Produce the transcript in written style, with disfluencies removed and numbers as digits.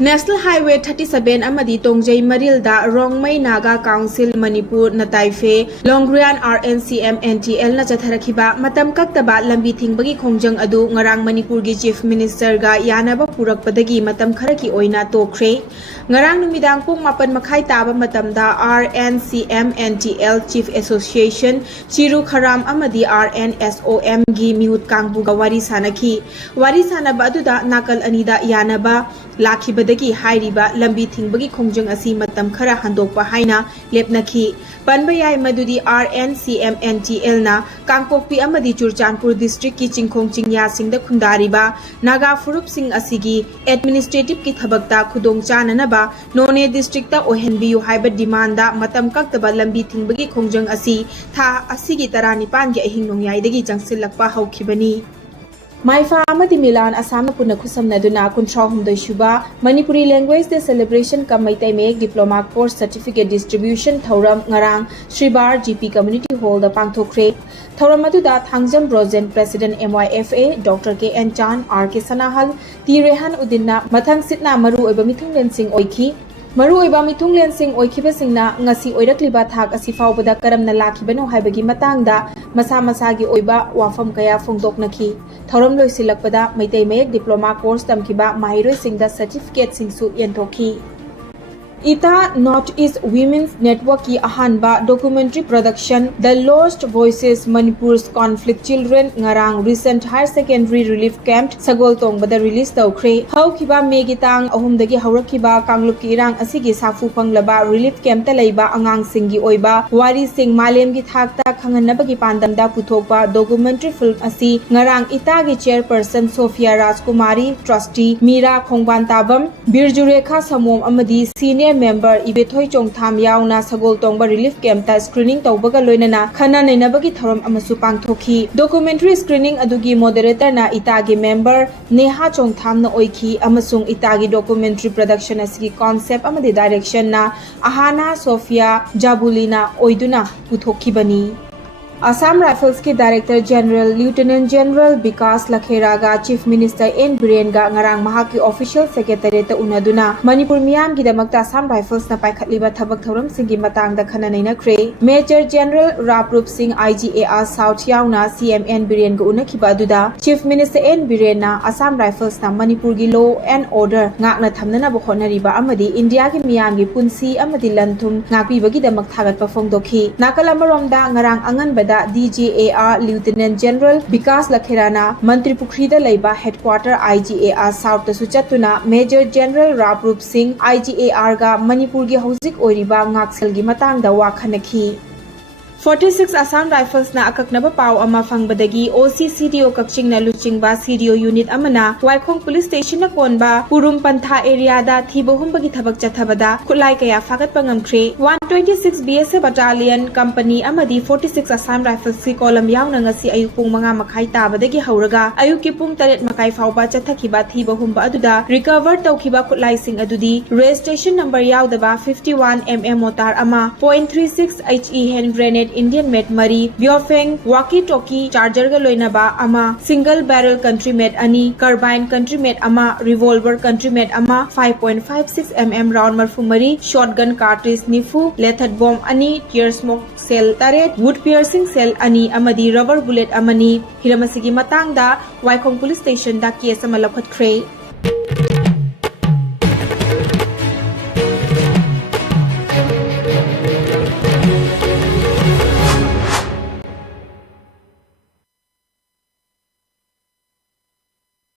National Highway 37 amadi Tongjai Marilda Rongmai Naga Council Manipur Nataife Longrian RNCM NTL na chatharakhiba matam kaktaba lambi thingbagi khongjang adu ngarang Manipur gi Chief Minister ga yanaba purakpadagi matam kharaki oina tokre ngarang numidang pung 8 makhai taba matamda RNCM NTL Chief Association Chiru Kharam amadi RNSOM gi mihut kangbu ga wari sanaki wari sanaba aduda nakal anida yanaba lakibadagi hairiba lambi thingbagi khongjang asi matam khara handokpa haina lepnakhi panba yai madudi RNCM NTL na kangpokpi amadi Churchandpur district ki chingkhong chingya singda khundariba naga furup sing asigi administrative ki thabakta khudong chananaba None district ta ohenbiyu haiba demand da matam kaktaba lambi thingbagi khongjang asi tha asigi taranipan ge ahing nongyai dagi jangsilakpa haukhibani Maifa amadi Milan Assam puna khusamnaduna kunthra humdoi shuba Manipuri language day celebration ka maitai mek diploma course certificate distribution thoram ngarang Sribar GP community hall da pangthokre thoram aduda thangjam brojen president MYFA Dr KN Chan RK Sanahal T Rehan Udinna mathang sitna maru oiba mithunglen sing oikhi Maru oiba mithunglen sing oikhiba singna ngasi oirakliba thak asi faubada karamna lakhibano haibagi matangda masa masagi oiba wafam kaya phongdoknakhi thoram loisilakpada maitai mek diploma course tamkiba mahiroi singda certificate singsu yenthokhi Ita Northeast Women's Network ki ahanba documentary production The Lost Voices Manipur's Conflict Children ngarang recent higher secondary relief camp Sagol Tongbada release tawkhre haukiba megitang ahumdagi haurakhiba kanglup ki irang asigi safu panglaba relief camp ta leiba angang singi oiba wari sing malem gi thakta khanganabagi pandamda puthokpa documentary film asi ngarang ita gi chairperson Sophia Rajkumari trustee Mira Khongban Tabam Birjurekha Samom amadi senior member Ibethoi Chongtham yauna Sagol Tongba relief camp ta screening tawbaga loinana khana nainabagi thoram amasu pangthokhi documentary screening adugi moderator na itagi member Neha Chongtham na oikhi amasung itagi documentary production asigi concept amadi direction na Ahana Sophia Jabulina oiduna puthokhibani Assam Rifles के director general lieutenant general विकास लखेरागा chief minister N villain गा ngarang mahaki official secretary ta unaduna Manipur miyam gi damakta Assam Rifles na paikhatliba thabak thoram singi matangda khana naina kre Major General Raprup Singh IGAR South yauna CMN Biren ga unakhiba aduda Chief Minister N Biren na Assam Rifles na Manipur gi law and order ngakna thamnana ba khonariba amadi India gi miyam gi punsi amadi lanthum ngakpi bagi damak thagat pa phongdokhi nakalamarom da ngarang angan da DGAR Lieutenant General Vikas Lakherana Mantri Pukhrida Leiba Headquarter IGAR South ta suchatuna Major General Raprup Singh IGAR ga Manipur gi hauzik oiriba ngaksel gi matang da wakhanakhi 46 Assam Rifles na akaknaba pau ama fangbadagi OCCDO kakching na luchingba CDO unit amana Waikhong Police Station na konba Purum Pantha area da thibohumbagi thabak chathabada khulai kaya fagat pangamkhre 126 BSF Battalion Company amadi 46 Assam Rifles ki kolam yauna ngasi ayuk pung 5 makhai tabadagi hauraga ayuk ki pung 8 makai fauba chathakiba thibohumba aduda recover tawkhiba khulai sing adudi registration number yaudaba 51 mm motar ama .36 HE hand grenade Indian made mari Biofeng walkie talkie charger ga loinaba ama single barrel country made ani carbine country made ama revolver country made ama 5.56 mm round marfu mari shotgun cartridge nifu lethal bomb ani tear smoke cell taret wood piercing cell ani amadi rubber bullet amani hiramasigi matangda Waikhong Police Station da case ama lakhatkhre